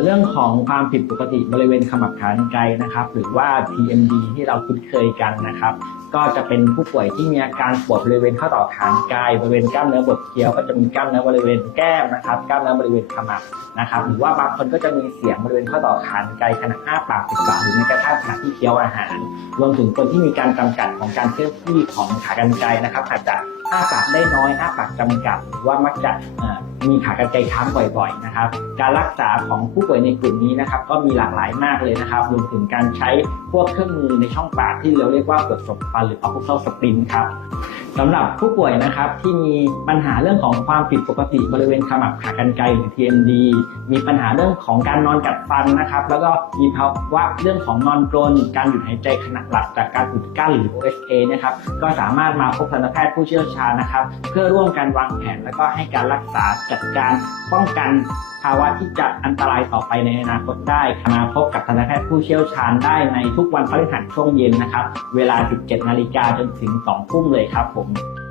เรื่องของความผิดปกติบริเวณขมับขานไกลนะครับ หรือว่า TMD ที่เราคุ้นเคยกันนะครับ ก็จะเป็นผู้ป่วยที่มีอาการปวดบริเวณข้อต่อขากรรไกรบริเวณกล้ามเนื้อบดเคี้ยวก็จะมีกล้ามเนื้อบริเวณแก้มนะครับกล้ามเนื้อบริเวณขมับนะครับหรือว่าบางคนก็จะมีเสียงบริเวณข้อต่อขากรรไกรขณะอ้าปากปิดปากหรือแม้กระทั่งขณะที่เคี้ยวอาหาร รวมถึงคนที่มีการจำกัดของการเคลื่อนที่ของขากรรไกรนะครับอาจจะอ้าปากได้น้อยอ้าปากจำกัดหรือว่ามักจะมีขากรรไกรค้างบ่อยๆนะครับการรักษาของผู้ป่วยในกลุ่มนี้นะครับก็มีหลากหลายมากเลยนะครับรวมถึงการใช้พวกเครื่องมือในช่องปากที่เราเรียกว่าเปลือกสบฟันหรือ occlusal sprint ครับ สำหรับผู้ป่วยนะครับที่มีปัญหาเรื่องของความผิดปกติบริเวณขมับขากรรไกรหรือ TMD มีปัญหาเรื่องของการนอนกัดฟันนะครับแล้วก็มีภาวะเรื่องของนอนกรนการหยุดหายใจขณะหลับจากการอุดกั้นหรือ OSA นะครับก็สามารถมาพบทันตแพทย์ผู้เชี่ยวชาญนะครับ เพื่อร่วมกันวางแผนแล้วก็ให้การรักษาจัดการป้องกันภาวะที่จะอันตรายต่อไปในอนาคตได้มาพบกับทันตแพทย์ผู้เชี่ยวชาญได้ในทุกวันพฤหัสช่วงเย็นนะครับ เวลา 17 นาฬิกาจนถึง 2 ทุ่มเลยครับผผม